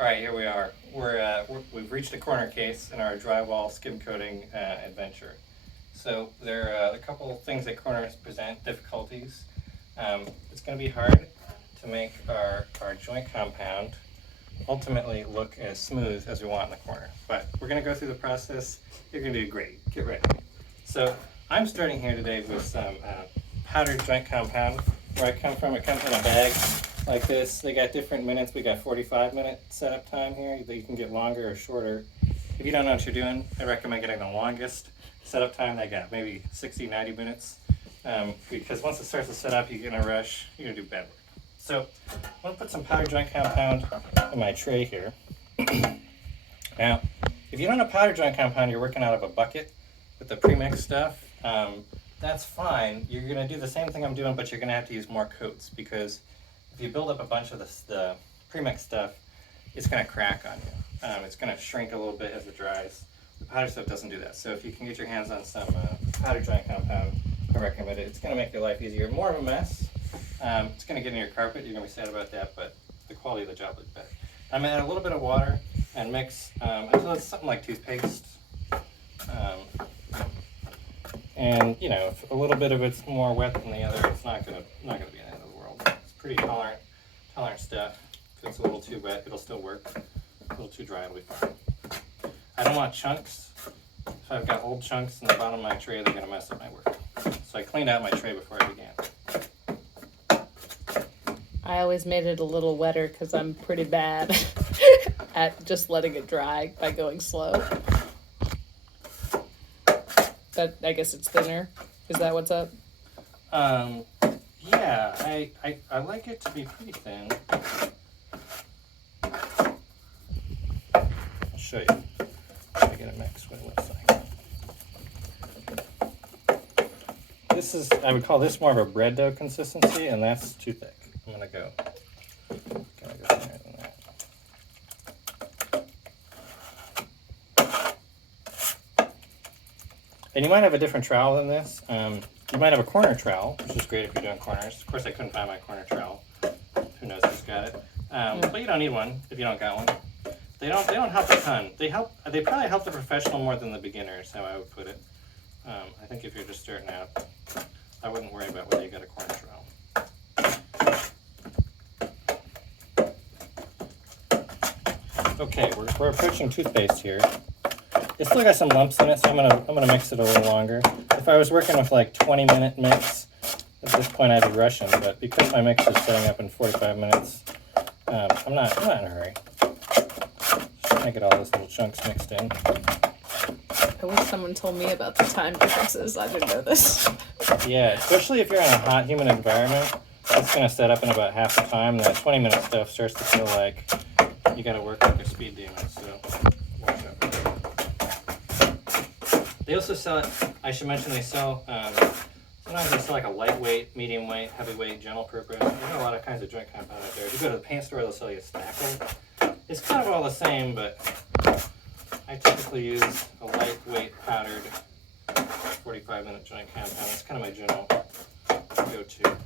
All right, here we are. We've reached a corner case in our drywall skim coating adventure. So there are a couple things that corners present difficulties. It's going to be hard to make our joint compound ultimately look as smooth as we want in the corner. But we're going to go through the process. You're going to do great. Get ready. So I'm starting here today with some powdered joint compound. Where I come from, it comes in a bag like this. They got different minutes. We got 45-minute setup time here. You can get longer or shorter. If you don't know what you're doing, I recommend getting the longest setup time. They got maybe 60, 90 minutes. Because once it starts to set up, you get in a rush, you're going to do bad work. So I'm going to put some powdered joint compound in my tray here. Now, if you don't have powdered joint compound, you're working out of a bucket with the premix stuff. That's fine. You're going to do the same thing I'm doing, but you're going to have to use more coats because if you build up a bunch of the premix stuff, it's going to crack on you. It's going to shrink a little bit as it dries. The powder stuff doesn't do that. So if you can get your hands on some powdered joint compound, I recommend it. It's going to make your life easier. More of a mess. It's going to get in your carpet. You're going to be sad about that, but the quality of the job is better. I'm going to add a little bit of water and mix until it's something like toothpaste. And you know, if a little bit of it's more wet than the other, it's not gonna be the end of the world. It's pretty tolerant stuff. If it's a little too wet, it'll still work. A little too dry, it'll be fine. I don't want chunks. If I've got old chunks in the bottom of my tray, they're gonna mess up my work. So I cleaned out my tray before I began. I always made it a little wetter because I'm pretty bad at just letting it dry by going slow. But I guess it's thinner. Is that what's up? Yeah, I like it to be pretty thin. I'll show you. I get a mix what it looks like. This is, I would call this more of a bread dough consistency, and that's too thick. I'm gonna go higher than that. And you might have a different trowel than this. You might have a corner trowel, which is great if you're doing corners. Of course, I couldn't find my corner trowel. Who knows who's got it? But you don't need one if you don't got one. They don't help a ton. They probably help the professional more than the beginner is how I would put it. I think if you're just starting out, I wouldn't worry about whether you got a corner trowel. Okay, we're approaching toothpaste here. It's still got some lumps in it, so I'm gonna mix it a little longer. If I was working with like 20-minute mix, at this point I'd be rushing, but because my mix is setting up in 45 minutes, I'm not in a hurry. Just trying to get all those little chunks mixed in. I wish someone told me about the time differences. I didn't know this. Yeah, especially if you're in a hot, humid environment, it's gonna set up in about half the time. That 20-minute stuff starts to feel like you gotta work like a speed demon, so watch out. They also sell it, I should mention they sell, sometimes they sell like a lightweight, medium weight, heavyweight, gentle purpose. There's a lot of kinds of joint compound out there. If you go to the paint store, they'll sell you a spackle. It's kind of all the same, but I typically use a lightweight powdered 45-minute joint compound. That's kind of my general go-to.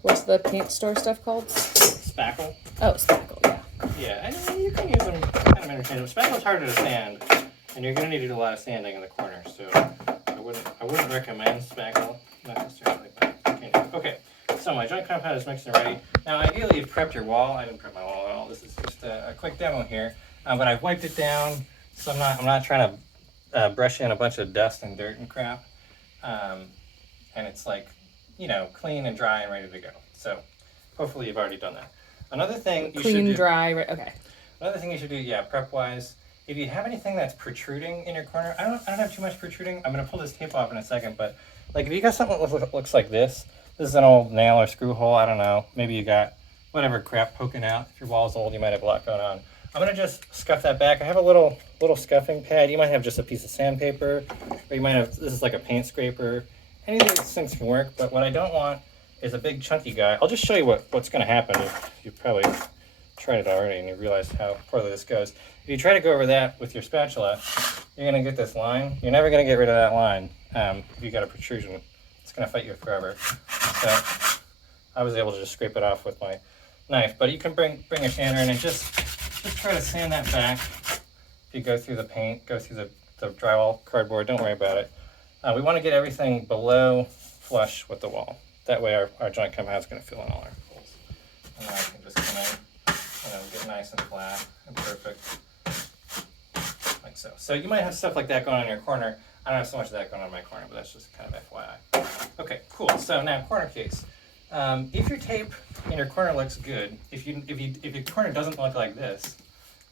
What's the paint store stuff called? Spackle. Oh, spackle, yeah. Yeah, and you can use them kind of interchangeable. Spackle's harder to sand, and you're going to need to do a lot of sanding in the corner, so I wouldn't recommend spackle, not necessarily, but you can do it. Okay, so my joint compound is mixed and ready. Now, ideally, you've prepped your wall. I didn't prep my wall at all. This is just a quick demo here, but I've wiped it down, so I'm not trying to brush in a bunch of dust and dirt and crap, and it's like, you know, clean and dry and ready to go. So hopefully you've already done that. Another thing you should do. Clean, dry, right, okay. Another thing you should do, yeah, prep-wise, if you have anything that's protruding in your corner, I don't have too much protruding. I'm going to pull this tape off in a second, but like if you got something that looks like this is an old nail or screw hole, I don't know. Maybe you got whatever crap poking out. If your wall's old, you might have a lot going on. I'm going to just scuff that back. I have a little scuffing pad. You might have just a piece of sandpaper, or you might have, this is like a paint scraper. Any of these things can work, but what I don't want is a big chunky guy. I'll just show you what's going to happen. You've probably tried it already and you realize how poorly this goes. If you try to go over that with your spatula, you're going to get this line. You're never going to get rid of that line if you got a protrusion. It's going to fight you forever. So I was able to just scrape it off with my knife, but you can bring a sander in and just just try to sand that back. If you go through the paint, go through the drywall cardboard, don't worry about it. We want to get everything below flush with the wall. That way our joint compound is going to fill in all our holes. And then I can just kind of get nice and flat and perfect. Like so. So you might have stuff like that going on in your corner. I don't have so much of that going on in my corner, but that's just kind of FYI. Okay, cool. So now corner case. If your tape in your corner looks good, if your corner doesn't look like this,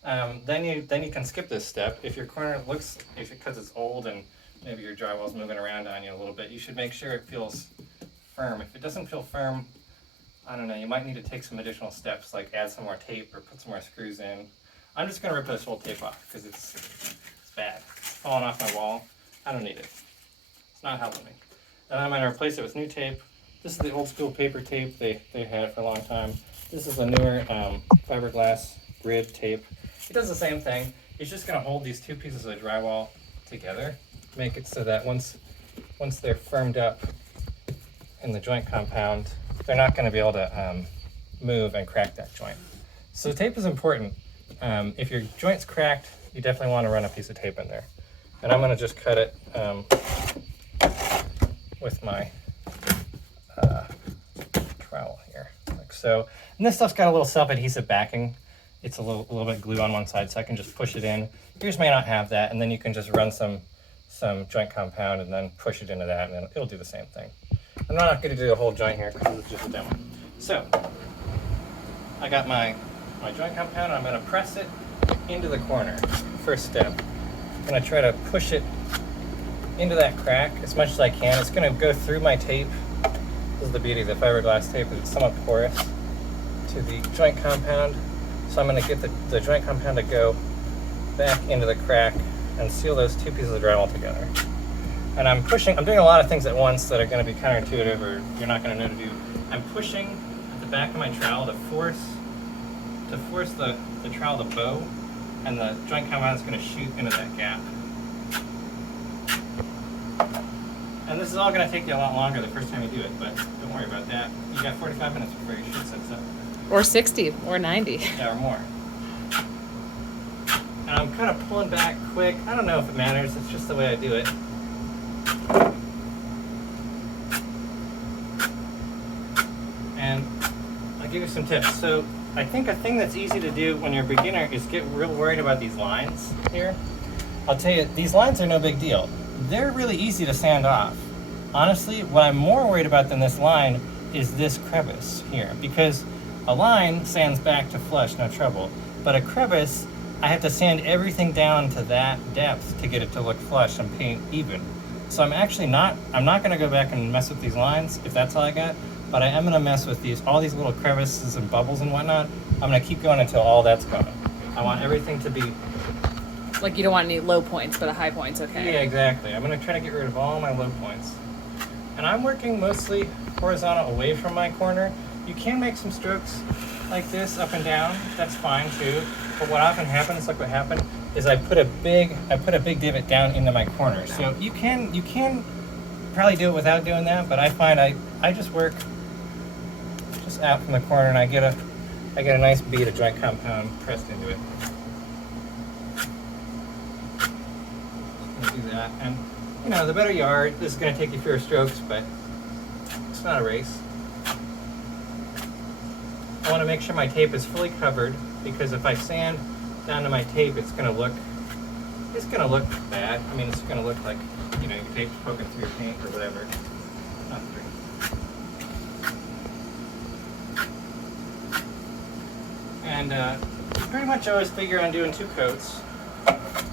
then you can skip this step. If your corner looks, because it's old and maybe your drywall's moving around on you a little bit, you should make sure it feels firm. If it doesn't feel firm, I don't know, you might need to take some additional steps, like add some more tape or put some more screws in. I'm just gonna rip this whole tape off because it's bad. It's falling off my wall. I don't need it. It's not helping me. And I'm gonna replace it with new tape. This is the old school paper tape. They had it for a long time. This is a newer fiberglass grid tape. It does the same thing. It's just gonna hold these two pieces of drywall together, make it so that once they're firmed up in the joint compound, they're not gonna be able to move and crack that joint. So tape is important. If your joint's cracked, you definitely wanna run a piece of tape in there. And I'm gonna just cut it with my trowel here, like so. And this stuff's got a little self-adhesive backing. It's a little bit glue on one side, so I can just push it in. Yours may not have that, and then you can just run some joint compound and then push it into that, and then it'll do the same thing. I'm not going to do the whole joint here because it's just a demo. So I got my joint compound. I'm going to press it into the corner. First step. I'm going to try to push it into that crack as much as I can. It's going to go through my tape. This is the beauty of the fiberglass tape, is it's somewhat porous to the joint compound. So I'm going to get the joint compound to go back into the crack and seal those two pieces of drywall together. And I'm doing a lot of things at once that are going to be counterintuitive or you're not going to know to do. I'm pushing at the back of my trowel to force the trowel to bow, and the joint compound is going to shoot into that gap. And this is all going to take you a lot longer the first time you do it, but don't worry about that. You got 45 minutes before your shoot sets up. Or 60, or 90. Yeah, or more. And I'm kind of pulling back quick. I don't know if it matters, it's just the way I do it. And I'll give you some tips. So I think a thing that's easy to do when you're a beginner is get real worried about these lines here. I'll tell you, these lines are no big deal. They're really easy to sand off. Honestly, what I'm more worried about than this line is this crevice here, because a line sands back to flush, no trouble. But a crevice, I have to sand everything down to that depth to get it to look flush and paint even. So I'm not gonna go back and mess with these lines if that's all I got, but I am gonna mess with all these little crevices and bubbles and whatnot. I'm gonna keep going until all that's gone. I want everything to be... Like you don't want any low points, but a high point's okay. Yeah, exactly. I'm gonna try to get rid of all my low points. And I'm working mostly horizontal away from my corner. You can make some strokes like this up and down, that's fine too. But what often happens, like what happened, is I put a big divot down into my corner. So you can probably do it without doing that, but I find I just work just out from the corner and I get a nice bead of joint compound pressed into it. Do that, and you know, the better you are, this is going to take you fewer strokes, but it's not a race. I want to make sure my tape is fully covered, because if I sand down to my tape, it's going to look bad. I mean, it's going to look like, you know, your tape's poking through your paint or whatever. Not through. And you pretty much always figure on doing 2 coats.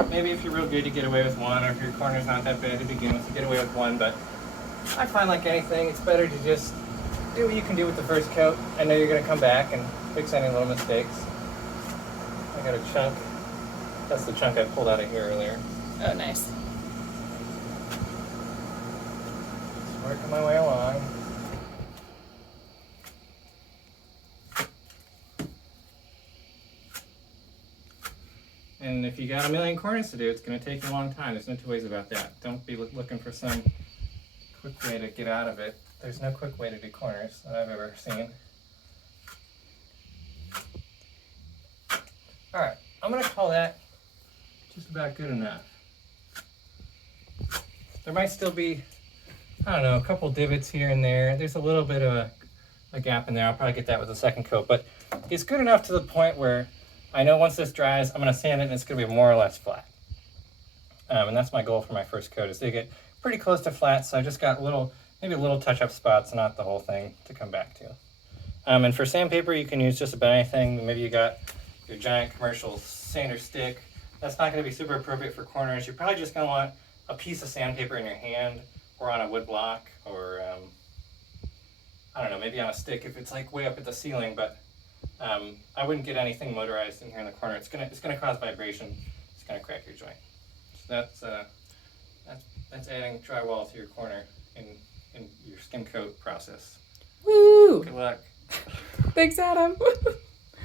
Maybe if you're real good, you get away with 1, or if your corner's not that bad to begin with, you get away with 1, but I find like anything, it's better to just do what you can do with the first coat. I know you're going to come back and fix any little mistakes. I got a chunk. That's the chunk I pulled out of here earlier. Oh, nice. Just working my way along. And if you got a million corners to do, it's going to take you a long time. There's no 2 ways about that. Don't be looking for some quick way to get out of it. There's no quick way to do corners that I've ever seen. All right, I'm gonna call that just about good enough. There might still be, I don't know, a couple divots here and there. There's a little bit of a gap in there. I'll probably get that with a second coat, but it's good enough to the point where I know once this dries, I'm gonna sand it and it's gonna be more or less flat. And that's my goal for my first coat, is to get pretty close to flat, so I just got maybe little touch-up spots, not the whole thing to come back to. And for sandpaper, you can use just about anything. Maybe you got your giant commercial sander stick. That's not gonna be super appropriate for corners. You're probably just gonna want a piece of sandpaper in your hand or on a wood block, or I don't know, maybe on a stick if it's like way up at the ceiling, but I wouldn't get anything motorized in here in the corner. It's gonna cause vibration. It's gonna crack your joint. So that's adding drywall to your corner in your skim coat process. Woo! Good luck. Thanks, Adam.